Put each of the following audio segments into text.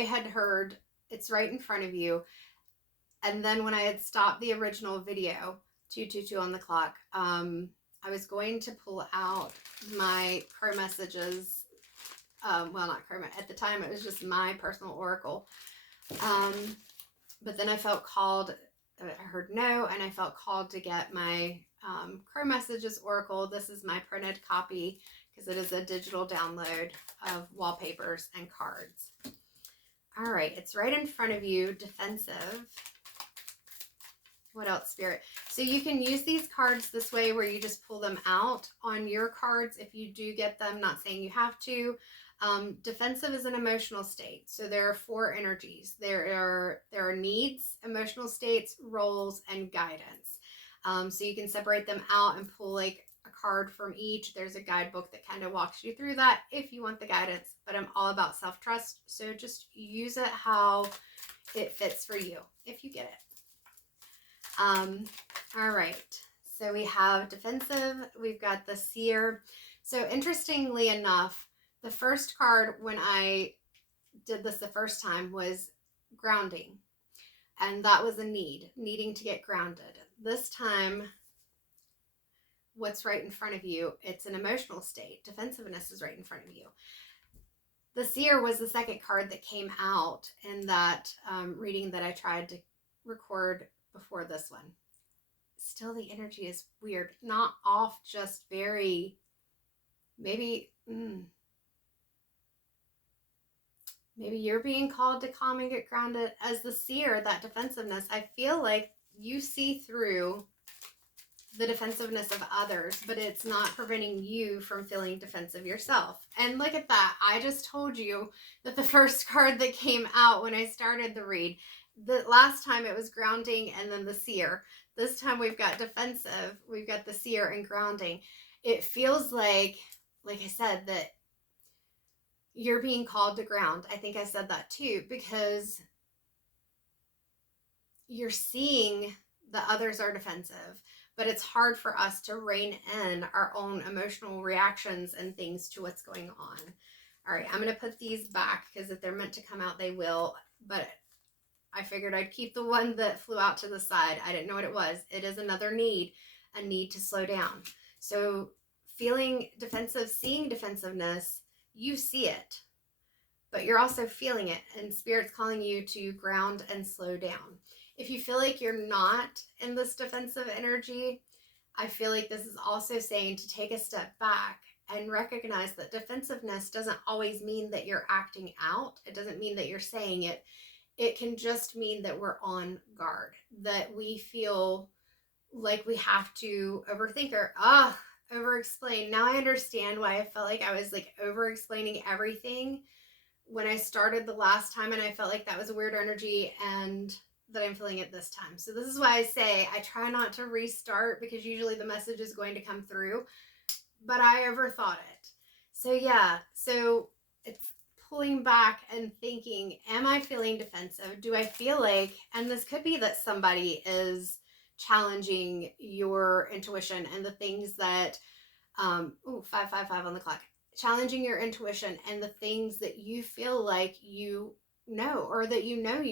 I had heard it's right in front of you. And then when I had stopped the original video, 222 on the clock, I was going to pull out my crow messages. Well, not crow, at the time it was just my personal oracle. But then I felt called, I heard no, and I felt called to get my crow messages oracle. This is my printed copy because it is a digital download of wallpapers and cards. All right, it's right in front of you, defensive. What else, Spirit? So you can use these cards this way where you just pull them out on your cards if you do get them, not saying you have to. Defensive is an emotional state. So there are 4 energies. There are needs, emotional states, roles, and guidance. So you can separate them out and pull like a card from each. There's a guidebook that kind of walks you through that if you want the guidance, but I'm all about self-trust. So just use it how it fits for you if you get it. All right, so we have defensive, we've got the seer. So interestingly enough, the first card when I did this the first time was grounding, and that was a needing to get grounded. This time, what's right in front of you, it's an emotional state. Defensiveness is right in front of you. The seer was the second card that came out in that reading that I tried to record before this one. Still, the energy is weird. Not off, just very, maybe you're being called to calm and get grounded. As the seer, that defensiveness, I feel like you see through the defensiveness of others, but it's not preventing you from feeling defensive yourself. And look at that. I just told you that the first card that came out when I started the read, the last time it was grounding and then the seer. This time we've got defensive, we've got the seer and grounding. It feels like I said, that you're being called to ground. I think I said that too, because you're seeing the others are defensive, but it's hard for us to rein in our own emotional reactions and things to what's going on. All right, I'm going to put these back because if they're meant to come out, they will, but I figured I'd keep the one that flew out to the side. I didn't know what it was. It is another need, a need to slow down. So feeling defensive, seeing defensiveness, you see it, but you're also feeling it, and Spirit's calling you to ground and slow down. If you feel like you're not in this defensive energy, I feel like this is also saying to take a step back and recognize that defensiveness doesn't always mean that you're acting out. It doesn't mean that you're saying it. It can just mean that we're on guard, that we feel like we have to overthink or over-explain. Now I understand why I felt like I was like over-explaining everything when I started the last time, and I felt like that was a weird energy, and that I'm feeling it this time. So this is why I say I try not to restart, because usually the message is going to come through, but I overthought it. So yeah, so it's pulling back and thinking, am I feeling defensive? Do I feel like, and this could be that somebody is challenging your intuition and the things that, 555 on the clock, challenging your intuition and the things that you feel like you know, or that you know,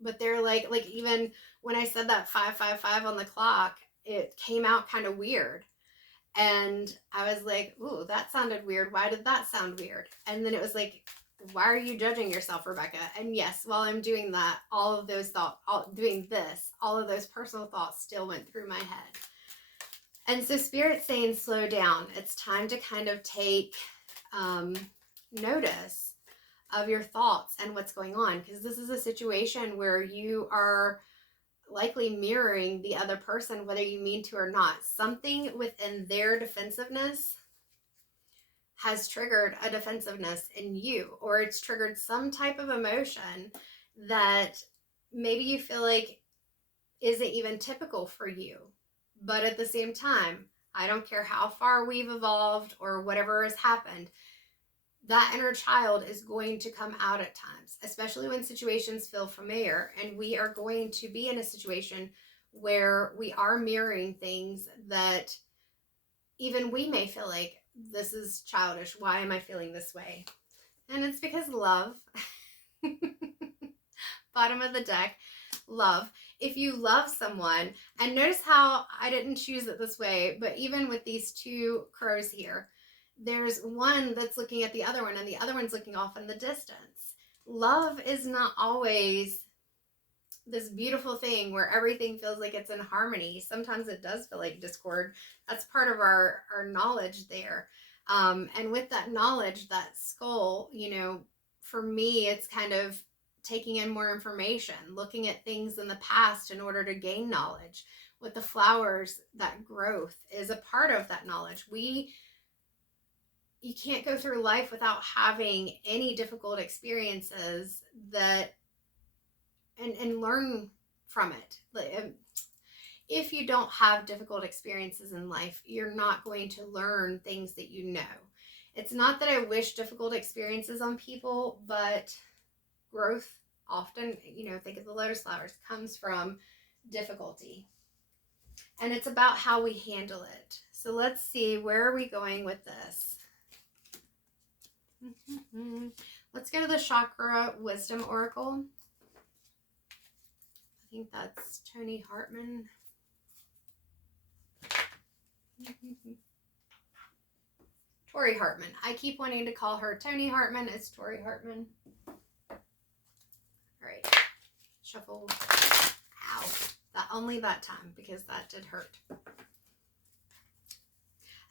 but they're like even when I said that 555 on the clock, it came out kind of weird. And I was like, ooh, that sounded weird. Why did that sound weird? And then it was like, why are you judging yourself, Rebecca? And yes, while I'm doing that, all of those thoughts, all of those personal thoughts still went through my head. And so Spirit's saying, slow down. It's time to kind of take notice of your thoughts and what's going on, because this is a situation where you are likely mirroring the other person, whether you mean to or not. Something within their defensiveness has triggered a defensiveness in you, or it's triggered some type of emotion that maybe you feel like isn't even typical for you. But at the same time, I don't care how far we've evolved or whatever has happened, that inner child is going to come out at times, especially when situations feel familiar. And we are going to be in a situation where we are mirroring things that even we may feel like, this is childish. Why am I feeling this way? And it's because love. bottom of the deck, love. If you love someone, and notice how I didn't choose it this way, but even with these two crows here, there's one that's looking at the other one and the other one's looking off in the distance. Love is not always this beautiful thing where everything feels like it's in harmony. Sometimes it does feel like discord. That's part of our knowledge there. And with that knowledge, that skull, for me, it's kind of taking in more information, looking at things in the past in order to gain knowledge. With the flowers, that growth is a part of that knowledge. You can't go through life without having any difficult experiences and learn from it. If you don't have difficult experiences in life, you're not going to learn things that you know. It's not that I wish difficult experiences on people, but growth often, think of the lotus flowers, comes from difficulty. And it's about how we handle it. So let's see, where are we going with this? Let's go to the Chakra Wisdom Oracle. I think that's Tony Hartman. Tori Hartman. I keep wanting to call her Tony Hartman. It's Tori Hartman. All right. Shuffle. Ow. Only that time, because that did hurt.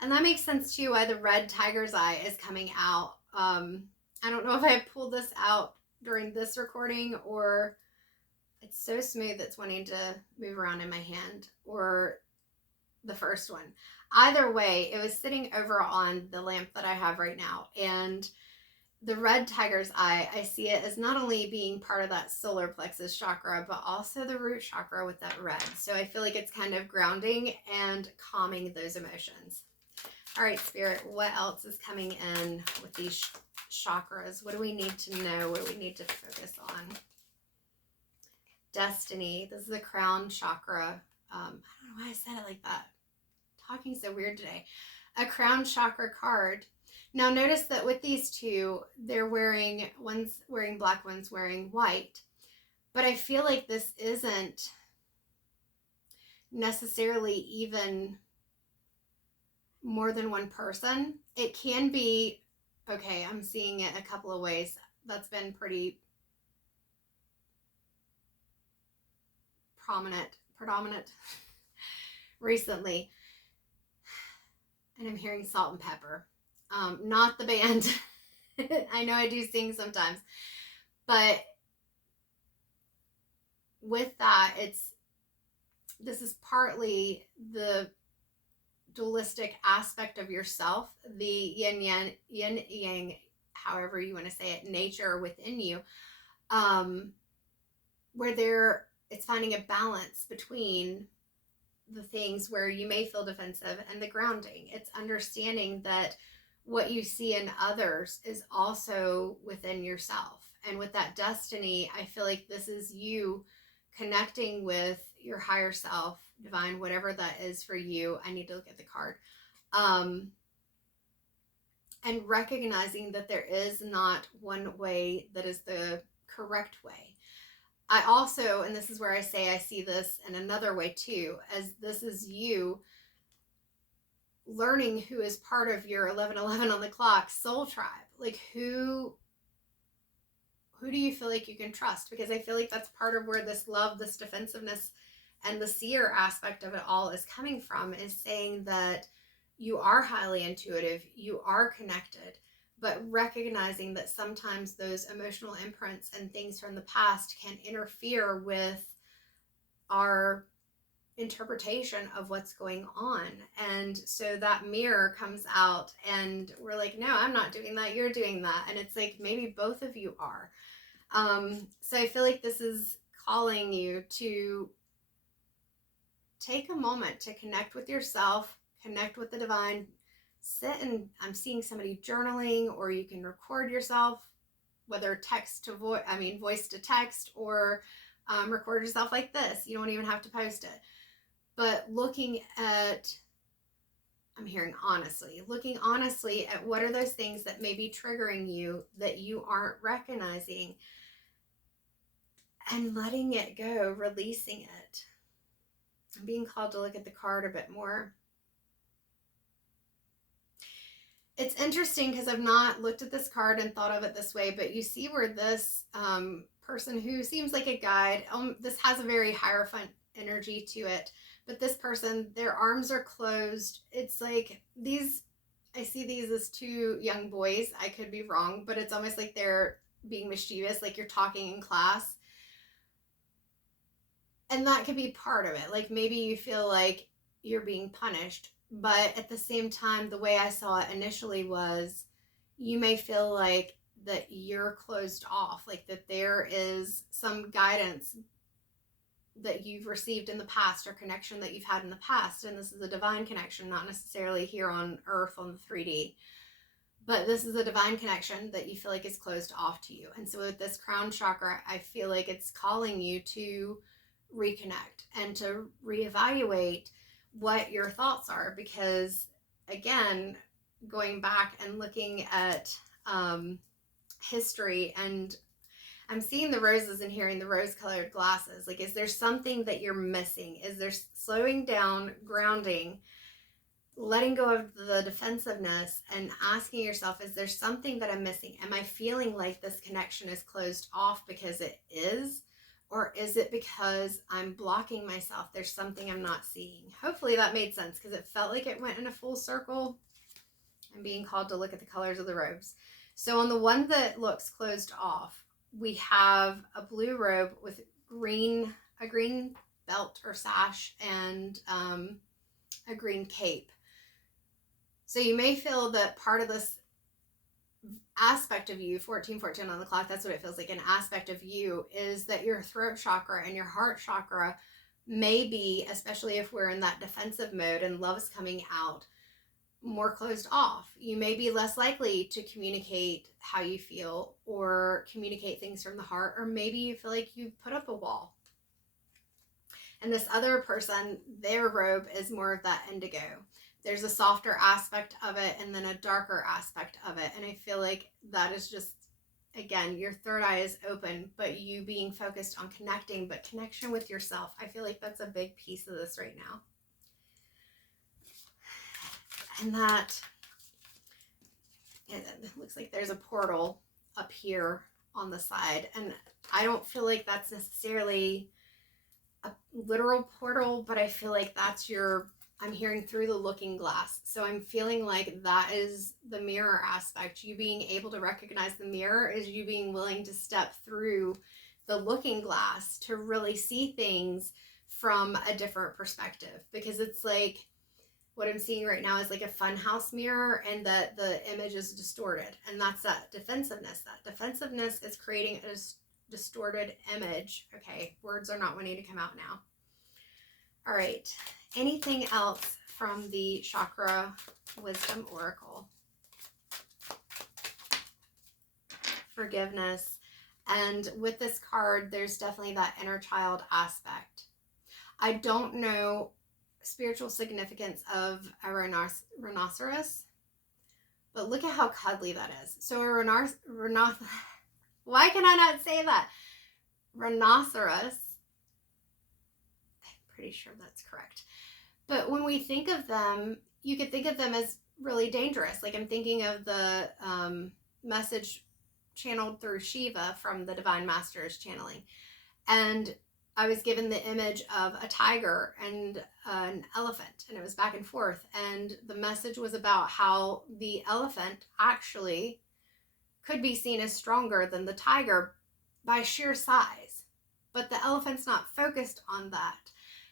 And that makes sense too why the red tiger's eye is coming out. I don't know if I pulled this out during this recording, or it's so smooth it's wanting to move around in my hand, or the first one. Either way, it was sitting over on the lamp that I have right now. And the red tiger's eye, I see it as not only being part of that solar plexus chakra, but also the root chakra with that red. So I feel like it's kind of grounding and calming those emotions. All right, Spirit, what else is coming in with these chakras? What do we need to know? What do we need to focus on? Destiny. This is the crown chakra. I don't know why I said it like that. Talking so weird today. A crown chakra card. Now notice that with these two, one's wearing black, one's wearing white. But I feel like this isn't necessarily even more than one person. It can be, okay, I'm seeing it a couple of ways. That's been pretty predominant recently. And I'm hearing Salt and Pepper. Not the band. I know I do sing sometimes. But with that, this is partly the dualistic aspect of yourself, the yin yang, however you want to say it, nature within you, where it's finding a balance between the things where you may feel defensive and the grounding. It's understanding that what you see in others is also within yourself. And with that destiny, I feel like this is you connecting with your higher self, divine, whatever that is for you. I need to look at the card. And recognizing that there is not one way that is the correct way. I also, and this is where I say I see this in another way too, as this is you learning who is part of your 1111 on the clock soul tribe. Like who do you feel like you can trust? Because I feel like that's part of where this love, this defensiveness, and the seer aspect of it all is coming from, is saying that you are highly intuitive, you are connected, but recognizing that sometimes those emotional imprints and things from the past can interfere with our interpretation of what's going on. And so that mirror comes out and we're like, no, I'm not doing that, you're doing that. And it's like, maybe both of you are. So I feel like this is calling you to take a moment to connect with yourself, connect with the divine, sit and I'm seeing somebody journaling, or you can record yourself, whether voice to text, or record yourself like this. You don't even have to post it. But looking honestly at what are those things that may be triggering you that you aren't recognizing, and letting it go, releasing it. I'm being called to look at the card a bit more. It's interesting because I've not looked at this card and thought of it this way, but you see where this person who seems like a guide, this has a very Hierophant energy to it, but this person, their arms are closed. It's like these, I see these as two young boys. I could be wrong, but it's almost like they're being mischievous, like you're talking in class. And that could be part of it. Like maybe you feel like you're being punished, but at the same time, the way I saw it initially was you may feel like that you're closed off, like that there is some guidance that you've received in the past or connection that you've had in the past. And this is a divine connection, not necessarily here on earth on the 3D, but this is a divine connection that you feel like is closed off to you. And so with this crown chakra, I feel like it's calling you to reconnect and to reevaluate what your thoughts are, because again, going back and looking at history, and I'm seeing the roses and hearing the rose-colored glasses. Like, is there something that you're missing? Is there slowing down, grounding, letting go of the defensiveness and asking yourself, is there something that I'm missing? Am I feeling like this connection is closed off because it is? Or is it because I'm blocking myself? There's something I'm not seeing. Hopefully that made sense because it felt like it went in a full circle. I'm being called to look at the colors of the robes. So on the one that looks closed off, we have a blue robe with a green belt or sash and a green cape. So you may feel that part of this aspect of you, 1414 on the clock, that's what it feels like, an aspect of you is that your throat chakra and your heart chakra may be, especially if we're in that defensive mode and love is coming out, more closed off. You may be less likely to communicate how you feel or communicate things from the heart, or maybe you feel like you've put up a wall. And this other person, their robe is more of that indigo. There's a softer aspect of it and then a darker aspect of it. And I feel like that is just, again, your third eye is open, but you being focused on connecting, but connection with yourself. I feel like that's a big piece of this right now. And that, it looks like there's a portal up here on the side. And I don't feel like that's necessarily a literal portal, but I feel like that's I'm hearing through the looking glass. So I'm feeling like that is the mirror aspect. You being able to recognize the mirror is you being willing to step through the looking glass to really see things from a different perspective. Because it's like, what I'm seeing right now is like a funhouse mirror, and that the image is distorted. And that's that defensiveness. That defensiveness is creating a distorted image. Okay, words are not wanting to come out now. All right. Anything else from the Chakra Wisdom Oracle? Forgiveness. And with this card, there's definitely that inner child aspect. I don't know spiritual significance of a rhinoceros, but look at how cuddly that is. So why can I not say that? Rhinoceros. I'm pretty sure that's correct. But when we think of them, you could think of them as really dangerous. Like I'm thinking of the message channeled through Shiva from the Divine Masters channeling. And I was given the image of a tiger and an elephant, and it was back and forth. And the message was about how the elephant actually could be seen as stronger than the tiger by sheer size. But the elephant's not focused on that.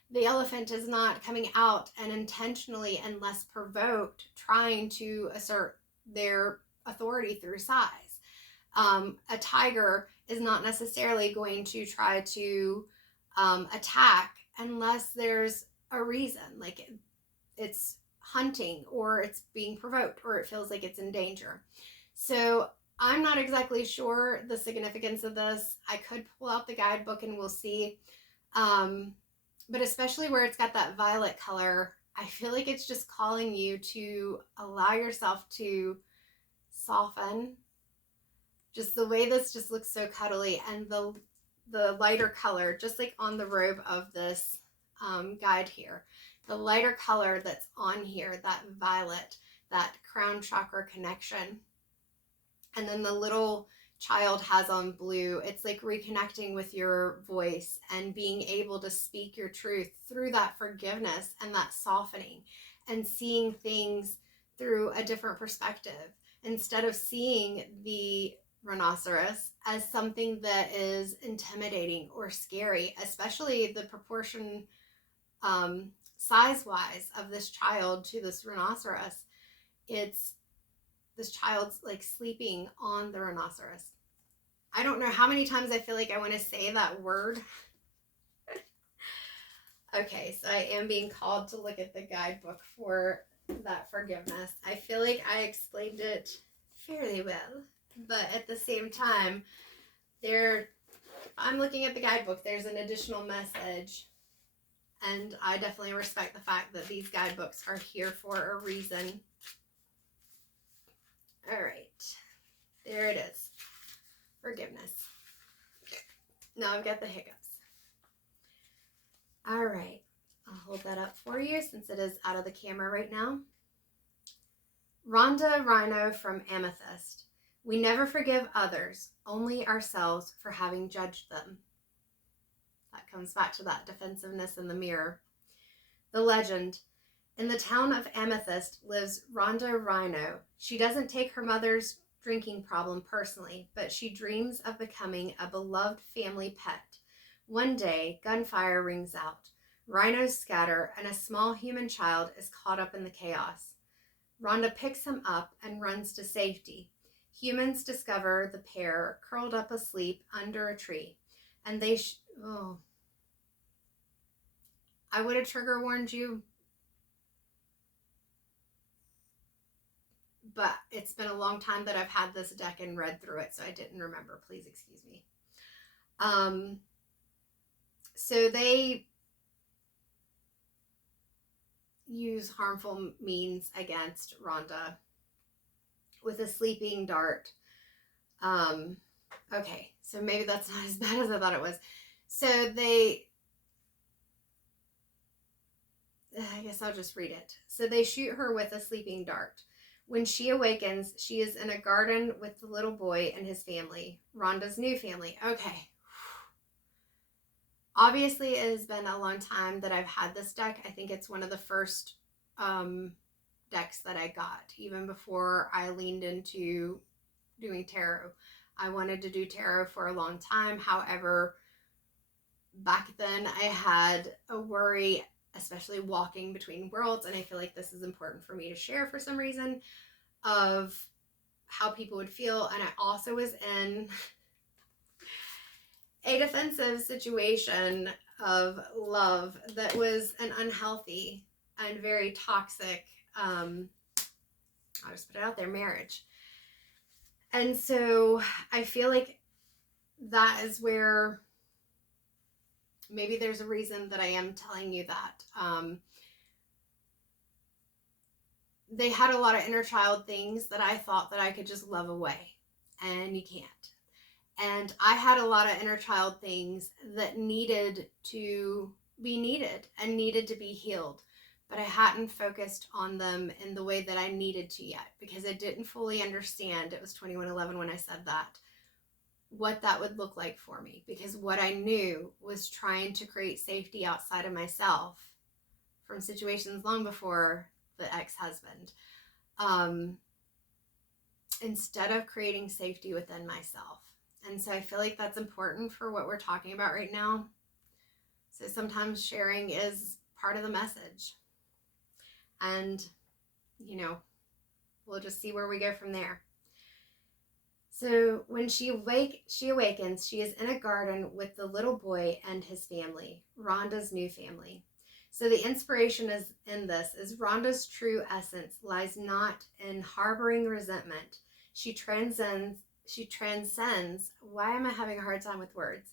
The elephant is not coming out and intentionally, unless provoked, trying to assert their authority through size. A tiger is not necessarily going to try to attack unless there's a reason, like it's hunting or it's being provoked or it feels like it's in danger. So I'm not exactly sure the significance of this. I could pull out the guidebook and we'll see. But especially where it's got that violet color, I feel like it's just calling you to allow yourself to soften. Just the way this just looks so cuddly, and the the lighter color, just like on the robe of this guide here, the lighter color that's on here, that violet, that crown chakra connection. And then the little child has on blue. It's like reconnecting with your voice and being able to speak your truth through that forgiveness and that softening, and seeing things through a different perspective, instead of seeing the rhinoceros as something that is intimidating or scary, especially the proportion size wise of this child to this rhinoceros. It's this child's like sleeping on the rhinoceros. I don't know how many times I feel like I want to say that word. Okay, so I am being called to look at the guidebook for that forgiveness. I feel like I explained it fairly well, but at the same time, I'm looking at the guidebook, there's an additional message, and I definitely respect the fact that these guidebooks are here for a reason. All right, there it is. Forgiveness. Now I've got the hiccups. All right, I'll hold that up for you since it is out of the camera right now. Rhonda Rhino from Amethyst. We never forgive others, only ourselves for having judged them. That comes back to that defensiveness in the mirror. The legend. In the town of Amethyst lives Rhonda Rhino. She doesn't take her mother's drinking problem personally, but she dreams of becoming a beloved family pet. One day, gunfire rings out. Rhinos scatter, and a small human child is caught up in the chaos. Rhonda picks him up and runs to safety. Humans discover the pair curled up asleep under a tree, and they I would have trigger warned you, but it's been a long time that I've had this deck and read through it, so I didn't remember. Please excuse me. So they use harmful means against Rhonda with a sleeping dart. Okay, so maybe that's not as bad as I thought it was. So I guess I'll just read it. So they shoot her with a sleeping dart. When she awakens, she is in a garden with the little boy and his family, Rhonda's new family. Okay. Obviously, it has been a long time that I've had this deck. I think it's one of the first decks that I got, even before I leaned into doing tarot. I wanted to do tarot for a long time. However, back then I had a worry, especially walking between worlds, and I feel like this is important for me to share for some reason, of how people would feel. And I also was in a defensive situation of love that was an unhealthy and very toxic, I'll just put it out there, marriage. And so I feel like that is where maybe there's a reason that I am telling you that. They had a lot of inner child things that I thought that I could just love away, and you can't. And I had a lot of inner child things that needed to be needed and needed to be healed, but I hadn't focused on them in the way that I needed to yet, because I didn't fully understand, it was 2111 when I said that, what that would look like for me, because what I knew was trying to create safety outside of myself from situations long before the ex-husband, instead of creating safety within myself. And so I feel like that's important for what we're talking about right now. So sometimes sharing is part of the message. And, we'll just see where we go from there. So when she awakens, she is in a garden with the little boy and his family, Rhonda's new family. So the inspiration is Rhonda's true essence lies not in harboring resentment. She transcends, why am I having a hard time with words?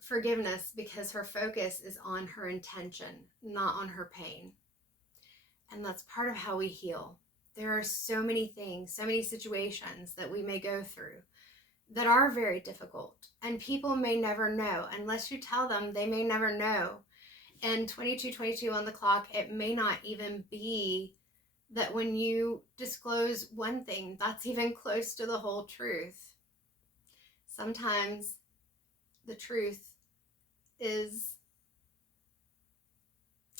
Forgiveness, because her focus is on her intention, not on her pain. And that's part of how we heal. There are so many things, so many situations that we may go through that are very difficult. And people may never know. Unless you tell them, they may never know. And 22:22 on the clock, it may not even be that when you disclose one thing, that's even close to the whole truth. Sometimes the truth is,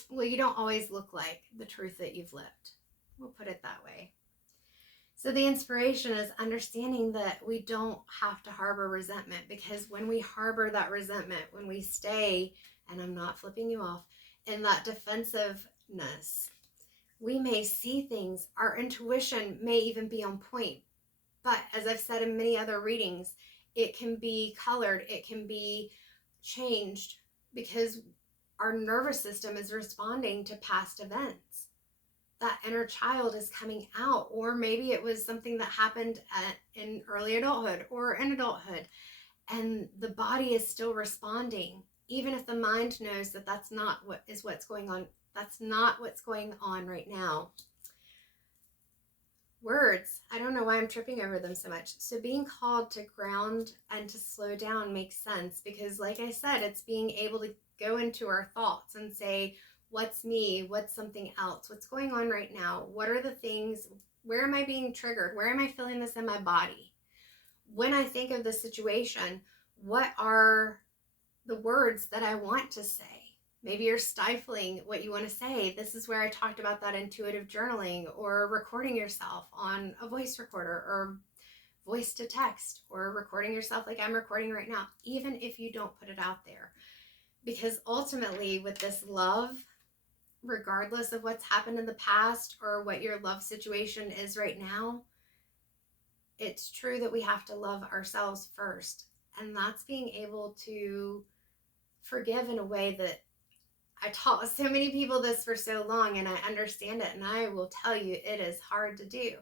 well, you don't always look like the truth that you've lived. We'll put it that way. So the inspiration is understanding that we don't have to harbor resentment, because when we harbor that resentment, when we stay, and I'm not flipping you off, in that defensiveness, we may see things, our intuition may even be on point. But as I've said in many other readings, it can be colored, it can be changed, because our nervous system is responding to past events. That inner child is coming out, or maybe it was something that happened in early adulthood or in adulthood, and the body is still responding, even if the mind knows that that's not what's going on. That's not what's going on right now. Words, I don't know why I'm tripping over them so much. So being called to ground and to slow down makes sense, because like I said, it's being able to go into our thoughts and say, what's me? What's something else? What's going on right now? What are the things? Where am I being triggered? Where am I feeling this in my body? When I think of the situation, what are the words that I want to say? Maybe you're stifling what you want to say. This is where I talked about that intuitive journaling, or recording yourself on a voice recorder, or voice to text, or recording yourself like I'm recording right now, even if you don't put it out there. Because ultimately, with this love, regardless of what's happened in the past or what your love situation is right now, it's true that we have to love ourselves first. And that's being able to forgive in a way that I taught so many people this for so long, and I understand it, and I will tell you it is hard to do.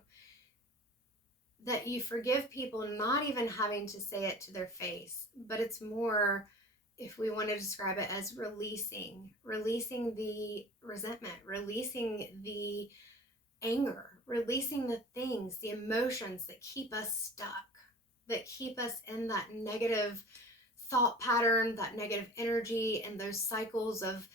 That you forgive people, not even having to say it to their face, but it's more, if we want to describe it as releasing the resentment, releasing the anger, releasing the things, the emotions that keep us stuck, that keep us in that negative thought pattern, that negative energy, and those cycles of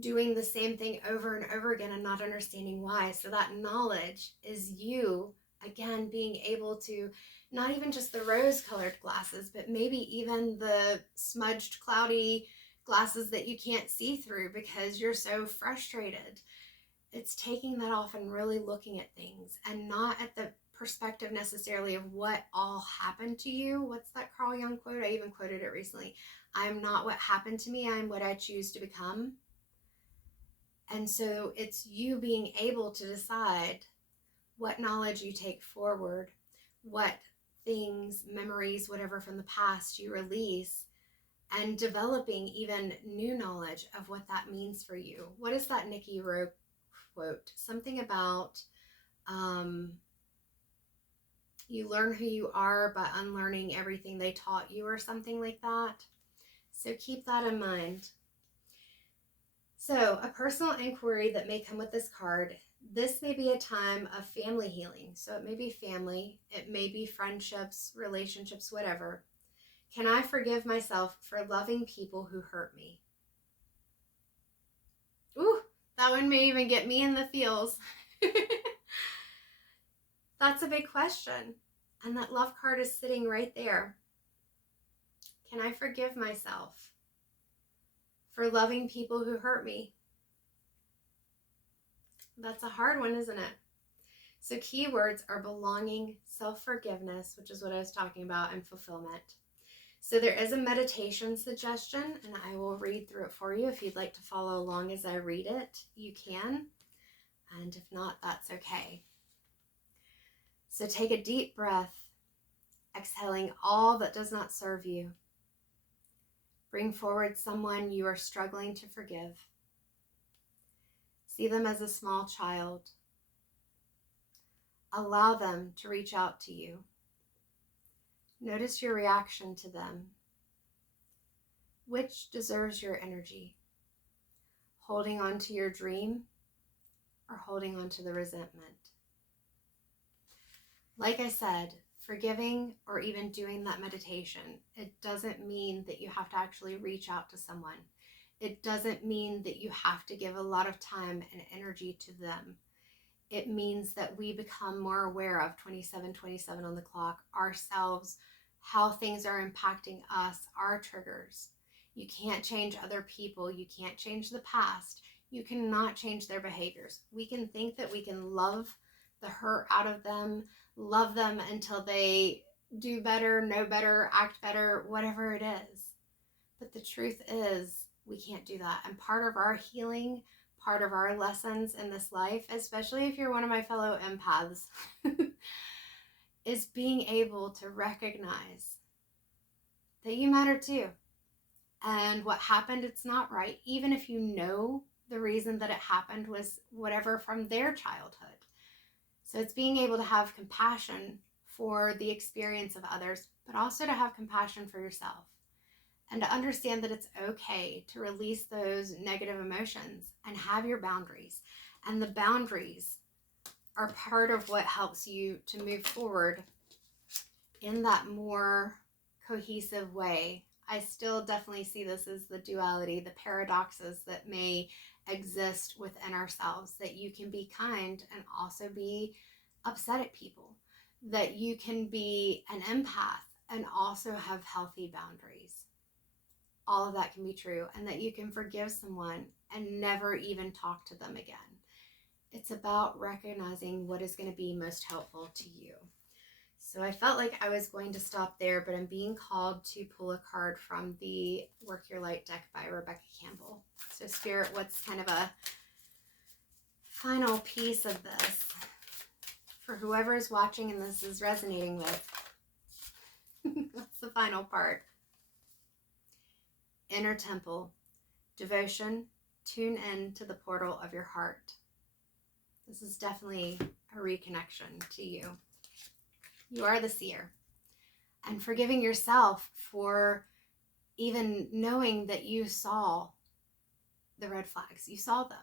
doing the same thing over and over again and not understanding why. So that knowledge is you, again, being able to, not even just the rose-colored glasses, but maybe even the smudged, cloudy glasses that you can't see through because you're so frustrated. It's taking that off and really looking at things, and not at the perspective necessarily of what all happened to you. What's that Carl Jung quote? I even quoted it recently. I'm not what happened to me, I'm what I choose to become. And so it's you being able to decide what knowledge you take forward, what things, memories, whatever from the past you release, and developing even new knowledge of what that means for you. What is that Nikki Rowe quote? Something about you learn who you are by unlearning everything they taught you, or something like that. So keep that in mind. So a personal inquiry that may come with this card, this may be a time of family healing. So it may be family, it may be friendships, relationships, whatever. Can I forgive myself for loving people who hurt me? Ooh, that one may even get me in the feels. That's a big question. And that love card is sitting right there. Can I forgive myself for loving people who hurt me? That's a hard one, isn't it? So keywords are belonging, self-forgiveness, which is what I was talking about, and fulfillment. So there is a meditation suggestion, and I will read through it for you. If you'd like to follow along as I read it, you can. And if not, that's okay. So take a deep breath, exhaling all that does not serve you. Bring forward someone you are struggling to forgive. See them as a small child. Allow them to reach out to you. Notice your reaction to them. Which deserves your energy? Holding on to your dream or holding on to the resentment? Like I said, forgiving or even doing that meditation, it doesn't mean that you have to actually reach out to someone. It doesn't mean that you have to give a lot of time and energy to them. It means that we become more aware of 27:27 on the clock, ourselves, how things are impacting us, our triggers. You can't change other people. You can't change the past. You cannot change their behaviors. We can think that we can love the hurt out of them, love them until they do better, know better, act better, whatever it is. But the truth is, we can't do that. And part of our healing, part of our lessons in this life, especially if you're one of my fellow empaths, is being able to recognize that you matter too. And what happened, it's not right. Even if you know the reason that it happened was whatever from their childhood. So it's being able to have compassion for the experience of others, but also to have compassion for yourself. And to understand that it's okay to release those negative emotions and have your boundaries. And the boundaries are part of what helps you to move forward in that more cohesive way. I still definitely see this as the duality, the paradoxes that may exist within ourselves, that you can be kind and also be upset at people, that you can be an empath and also have healthy boundaries. All of that can be true, and that you can forgive someone and never even talk to them again. It's about recognizing what is going to be most helpful to you. So I felt like I was going to stop there, but I'm being called to pull a card from the Work Your Light deck by Rebecca Campbell. So Spirit, what's kind of a final piece of this for whoever is watching and this is resonating with? What's the final part? Inner temple, devotion, tune in to the portal of your heart. This is definitely a reconnection to you. You are the seer. And forgiving yourself for even knowing that you saw the red flags. You saw them.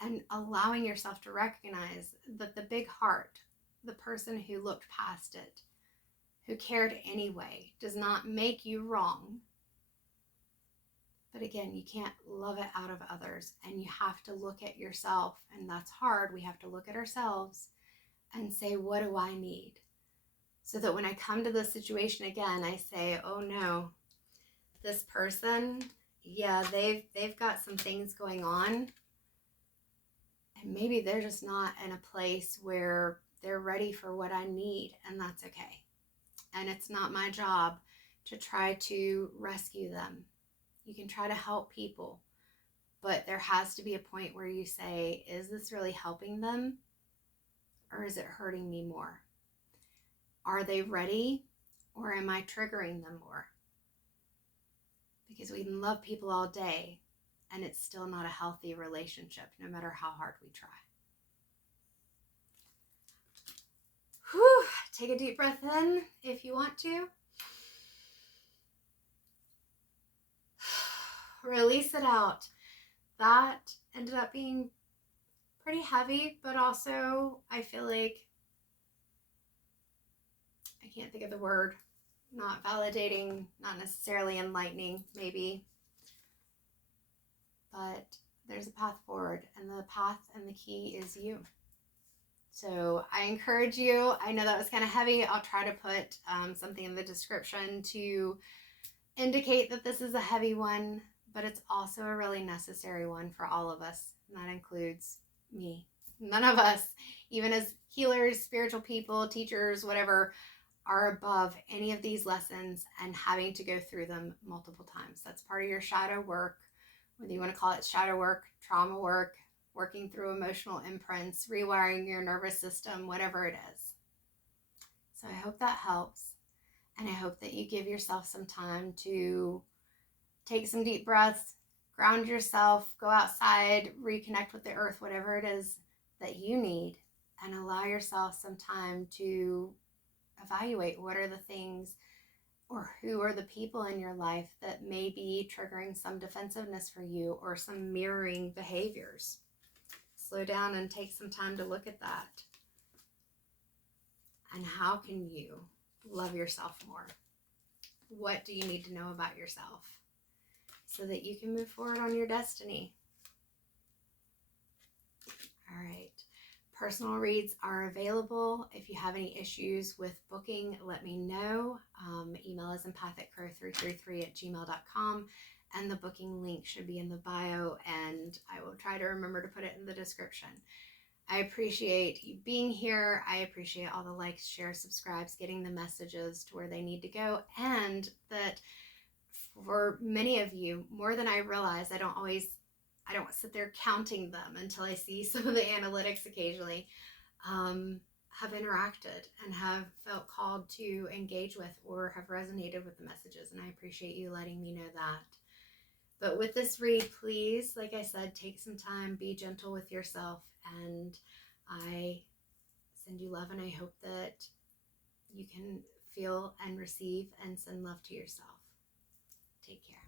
And allowing yourself to recognize that the big heart, the person who looked past it, who cared anyway, does not make you wrong. But again, you can't love it out of others, and you have to look at yourself, and that's hard. We have to look at ourselves and say, what do I need? So that when I come to this situation again, I say, oh no, this person, yeah, they've got some things going on, and maybe they're just not in a place where they're ready for what I need, and that's okay. And it's not my job to try to rescue them. You can try to help people, but there has to be a point where you say, is this really helping them, or is it hurting me more? Are they ready, or am I triggering them more? Because we can love people all day, and it's still not a healthy relationship, no matter how hard we try. Whew. Take a deep breath in if you want to. Release it out. That ended up being pretty heavy, but also I feel like, I can't think of the word, not validating, not necessarily enlightening, maybe. But there's a path forward, and the path and the key is you. So I encourage you. I know that was kind of heavy. I'll try to put something in the description to indicate that this is a heavy one, but it's also a really necessary one for all of us. And that includes me. None of us, even as healers, spiritual people, teachers, whatever, are above any of these lessons and having to go through them multiple times. That's part of your shadow work, whether you want to call it shadow work, trauma work, working through emotional imprints, rewiring your nervous system, whatever it is. So I hope that helps. And I hope that you give yourself some time to take some deep breaths, ground yourself, go outside, reconnect with the earth, whatever it is that you need, and allow yourself some time to evaluate what are the things or who are the people in your life that may be triggering some defensiveness for you or some mirroring behaviors. Slow down and take some time to look at that. And how can you love yourself more? What do you need to know about yourself so that you can move forward on your destiny? All right. Personal reads are available. If you have any issues with booking, let me know. Email is empathicrow333@gmail.com, and the booking link should be in the bio, and I will try to remember to put it in the description. I appreciate you being here. I appreciate all the likes, shares, subscribes, getting the messages to where they need to go, and that for many of you, more than I realize, I don't sit there counting them until I see some of the analytics occasionally, have interacted and have felt called to engage with or have resonated with the messages. And I appreciate you letting me know that. But with this read, please, like I said, take some time, be gentle with yourself. And I send you love, and I hope that you can feel and receive and send love to yourself. Take care.